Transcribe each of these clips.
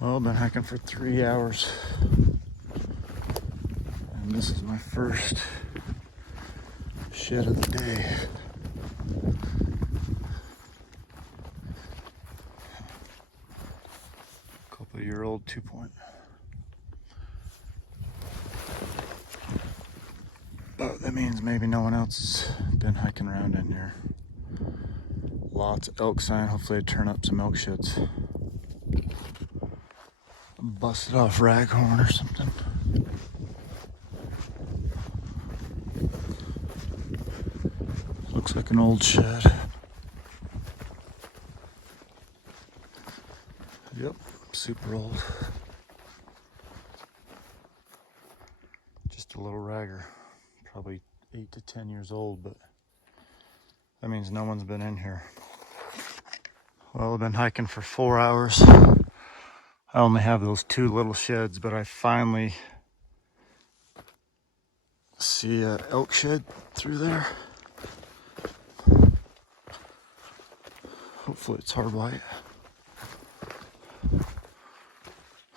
Well, I've been hiking for 3 hours, and this is my first shed of the day. Couple-year-old 2-point. But that means maybe no one else has been hiking around in here. Lots of elk sign. Hopefully I turn up some elk sheds. Busted off raghorn or something. Looks like an old shed. Yep, super old. Just a little ragger. Probably 8 to 10 years old, but that means no one's been in here. Well, I've been hiking for 4 hours. I only have those 2 little sheds, but I finally see an elk shed through there. Hopefully it's hard white.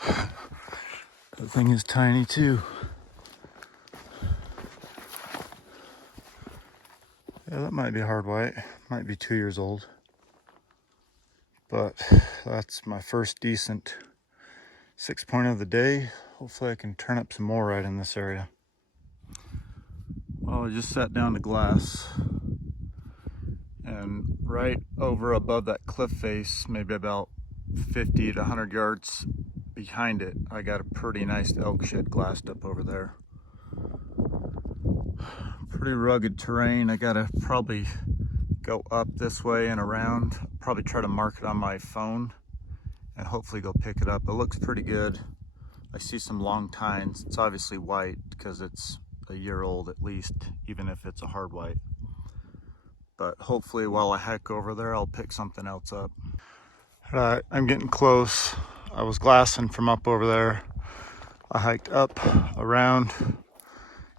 That thing is tiny too. Yeah, that might be hard white. Might be 2 years old. But that's my first decent 6-point of the day. Hopefully I can turn up some more right in this area. Well, I just sat down to glass, and right over above that cliff face, maybe about 50 to 100 yards behind it, I got a pretty nice elk shed glassed up over there. Pretty rugged terrain. I gotta probably go up this way and around. Probably try to mark it on my phone and hopefully go pick it up. It looks pretty good. I see some long tines. It's obviously white because it's a year old at least, even if it's a hard white. But hopefully while I hike over there, I'll pick something else up. Alright, I'm getting close. I was glassing from up over there. I hiked up, around,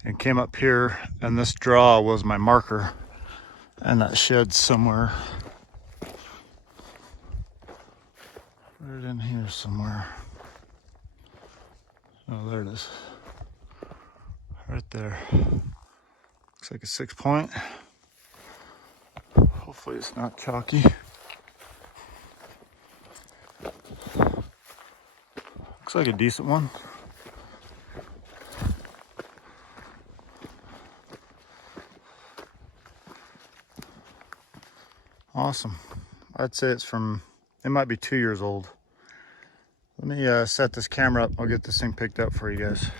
and came up here, and this draw was my marker. And that shed's somewhere right in here somewhere. Oh, there it is. Right there. Looks like a 6-point. Hopefully it's not chalky. Looks like a decent one. Awesome. I'd say it might be 2 years old. Let me set this camera up. I'll get this thing picked up for you guys.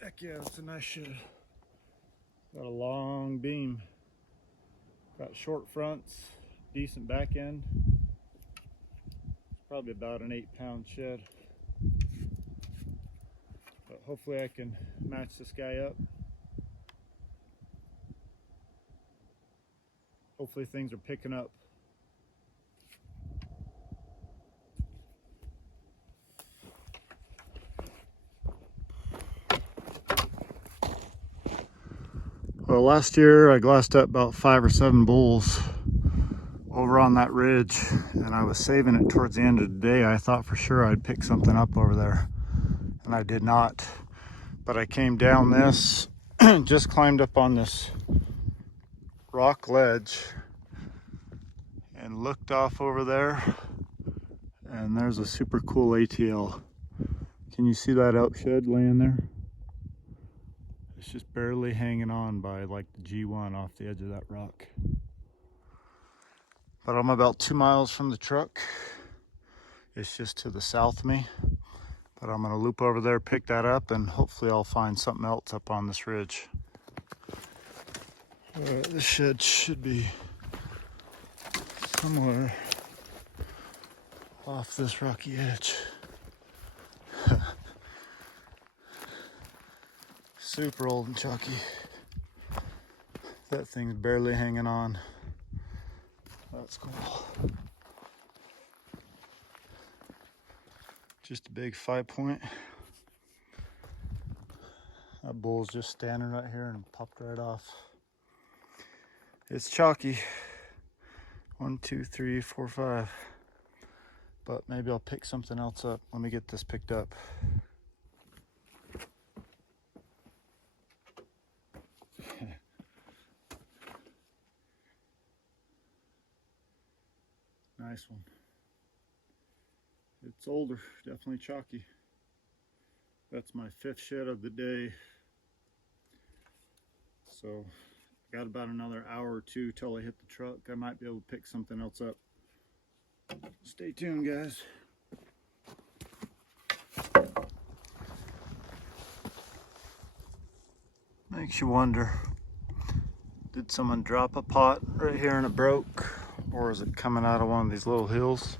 Heck yeah, it's a nice shed. Got a long beam. Got short fronts, decent back end. It's probably about an 8-pound shed. But hopefully I can match this guy up. Hopefully things are picking up. Well, last year I glassed up about 5 or 7 bulls over on that ridge, and I was saving it towards the end of the day. I thought for sure I'd pick something up over there, and I did not. But I came down this, just climbed up on this rock ledge and looked off over there, and there's a super cool ATL. Can you see that elk shed laying there? It's just barely hanging on by like the G1 off the edge of that rock. But I'm about 2 miles from the truck. It's just to the south of me. But I'm gonna loop over there, pick that up, and hopefully I'll find something else up on this ridge. This shed should be somewhere off this rocky edge. Super old and chalky. That thing's barely hanging on. That's cool. Just a big 5-point. That bull's just standing right here and popped right off. It's chalky. 1, 2, 3, 4, 5. But maybe I'll pick something else up. Let me get this picked up. Nice one. It's older, definitely chalky. That's my 5th shed of the day. So I got about another hour or two till I hit the truck. I might be able to pick something else up. Stay tuned, guys. Makes you wonder, did someone drop a pot right here and it broke? Or is it coming out of one of these little hills?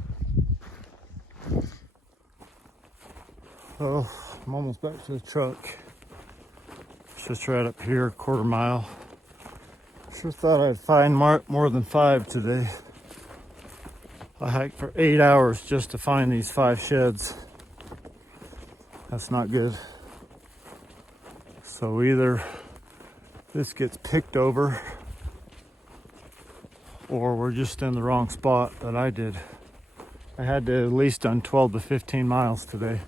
Well, I'm almost back to the truck. It's just right up here, a quarter mile. Sure thought I'd find more than 5 today. I hiked for 8 hours just to find these 5 sheds. That's not good. So either this gets picked over or we're just in the wrong spot that I did. I had to at least done 12 to 15 miles today.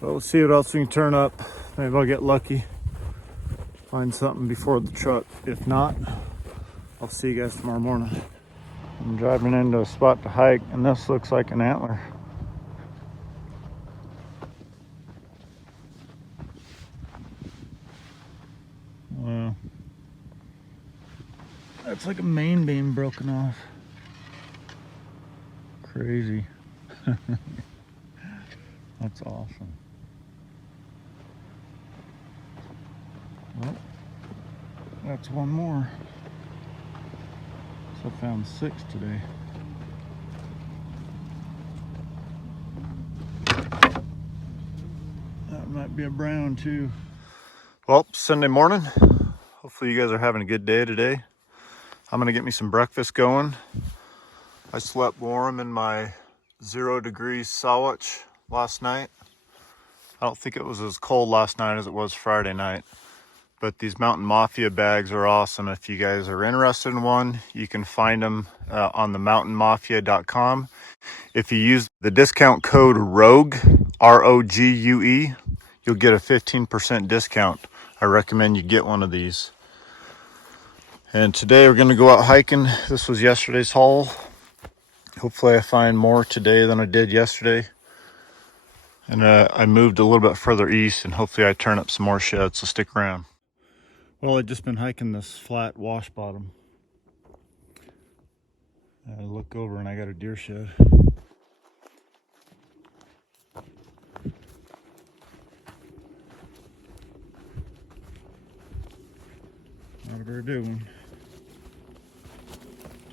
But we'll see what else we can turn up. Maybe I'll get lucky, find something before the truck. If not, I'll see you guys tomorrow morning. I'm driving into a spot to hike, and this looks like an antler. Wow. That's like a main beam broken off. Crazy. That's awesome. Well, that's one more. So I found 6 today. That might be a brown too. Well, Sunday morning. Hopefully you guys are having a good day today. I'm gonna get me some breakfast going. I slept warm in my 0 degrees Sawatch last night. I don't think it was as cold last night as it was Friday night. But these Mountain Mafia bags are awesome. If you guys are interested in one, you can find them on the mountainmafia.com. If you use the discount code ROGUE, R-O-G-U-E, you'll get a 15% discount. I recommend you get one of these. And today we're gonna go out hiking. This was yesterday's haul. Hopefully I find more today than I did yesterday. And I moved a little bit further east, and hopefully I turn up some more sheds, so stick around. Well, I've just been hiking this flat wash bottom. I look over and I got a deer shed. Not a very big one.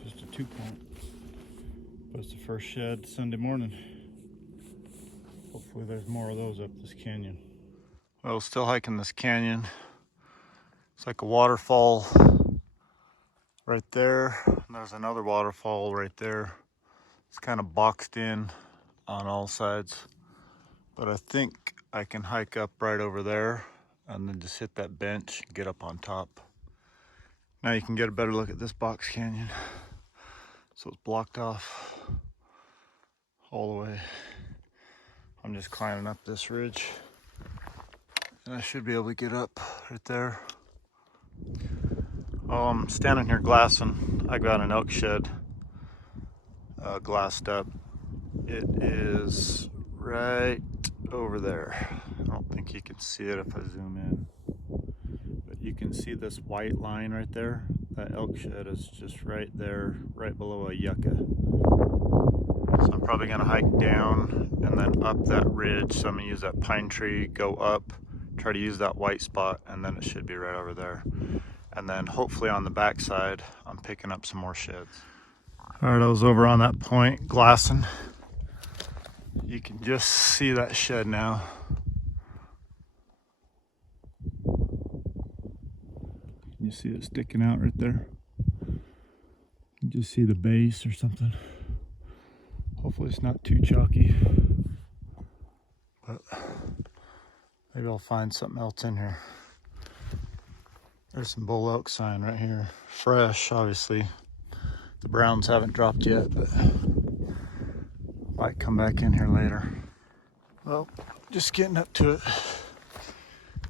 Just a 2-point. But it's the first shed Sunday morning. Hopefully there's more of those up this canyon. Well, still hiking this canyon. It's like a waterfall right there. And there's another waterfall right there. It's kind of boxed in on all sides. But I think I can hike up right over there and then just hit that bench and get up on top. Now you can get a better look at this box canyon. So it's blocked off all the way. I'm just climbing up this ridge and I should be able to get up right there. Oh, I'm standing here glassing. I got an elk shed glassed up. It is right over there. I don't think you can see it if I zoom in. But you can see this white line right there. That elk shed is just right there, right below a yucca. So I'm probably gonna hike down and then up that ridge. So I'm gonna use that pine tree, go up, try to use that white spot, and then it should be right over there. And then hopefully on the back side, I'm picking up some more sheds. All right, I was over on that point glassing. You can just see that shed now. You see it sticking out right there? You just see the base or something. Hopefully it's not too chalky. But maybe I'll find something else in here. There's some bull elk sign right here. Fresh, obviously. The browns haven't dropped yet, but might come back in here later. Well, just getting up to it.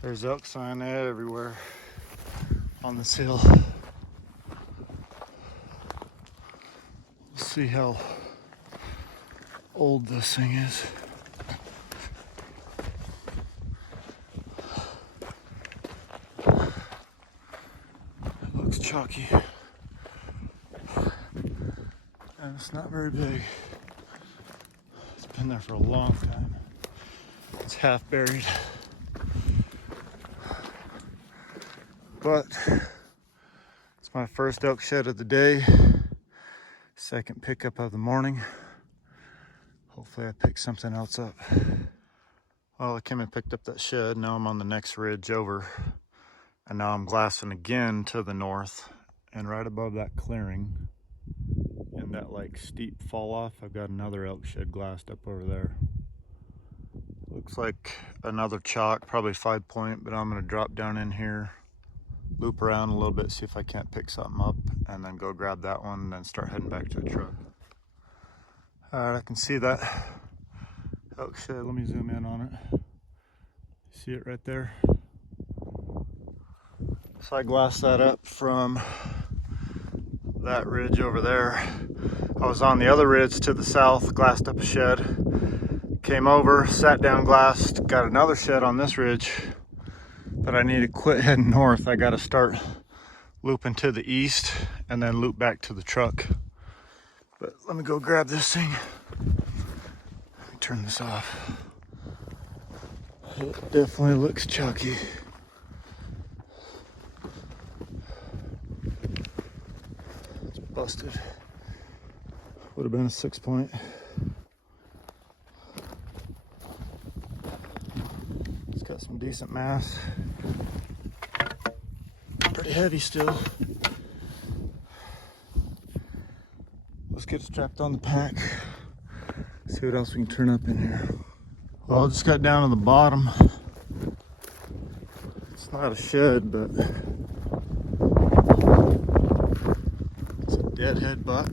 There's elk sign everywhere on this hill. We'll see how old this thing is. It looks chalky. And it's not very big. It's been there for a long time. It's half buried. But it's my first elk shed of the day. Second pickup of the morning. Hopefully I pick something else up. Well, I came and picked up that shed. Now I'm on the next ridge over. And now I'm glassing again to the north. And right above that clearing, in that like steep fall off, I've got another elk shed glassed up over there. Looks like another chalk, probably 5 point, but I'm gonna drop down in here, loop around a little bit, see if I can't pick something up, and then go grab that one and then start heading back to the truck. All right, I can see that elk shed. Let me zoom in on it. See it right there? So I glassed that up from that ridge over there. I was on the other ridge to the south, glassed up a shed, came over, sat down, glassed, got another shed on this ridge, but I need to quit heading north. I got to start looping to the east and then loop back to the truck. But let me go grab this thing. Let me turn this off. It definitely looks chalky. It's busted. Would have been a 6 point. It's got some decent mass. Pretty heavy still. Let's get strapped on the pack. See what else we can turn up in here. Well, I just got down to the bottom. It's not a shed, but it's a deadhead buck.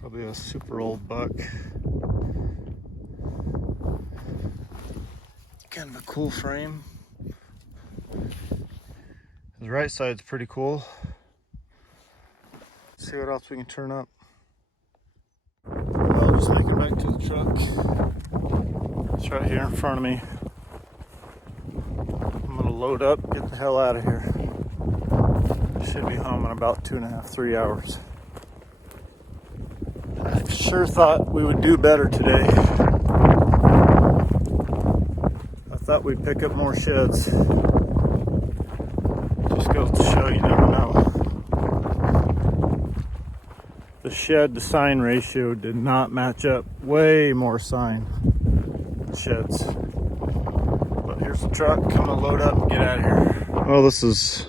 Probably a super old buck. Kind of a cool frame. The right side's pretty cool. Let's see what else we can turn up. I'll just make it back to the truck. It's right here in front of me. I'm gonna load up, get the hell out of here. Should be home in about 2.5, 3 hours. I sure thought we would do better today. I thought we'd pick up more sheds. Just goes to show you never know. The shed to sign ratio did not match up. Way more sign than sheds. But here's the truck. I'm gonna load up and get out of here. Well, this is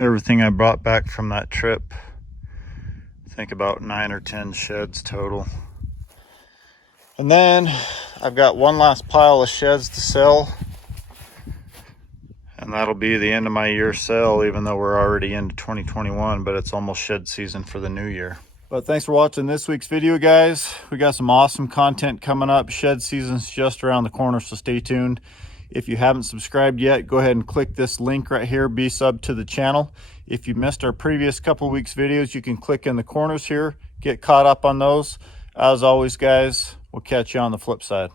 everything I brought back from that trip. I think about 9 or 10 sheds total. And then I've got one last pile of sheds to sell. And that'll be the end of my year sale, even though we're already into 2021, but it's almost shed season for the new year. But thanks for watching this week's video, guys. We got some awesome content coming up. Shed season's just around the corner, so stay tuned. If you haven't subscribed yet, go ahead and click this link right here, be sub to the channel. If you missed our previous couple weeks videos, you can click in the corners here, get caught up on those. As always, guys, we'll catch you on the flip side.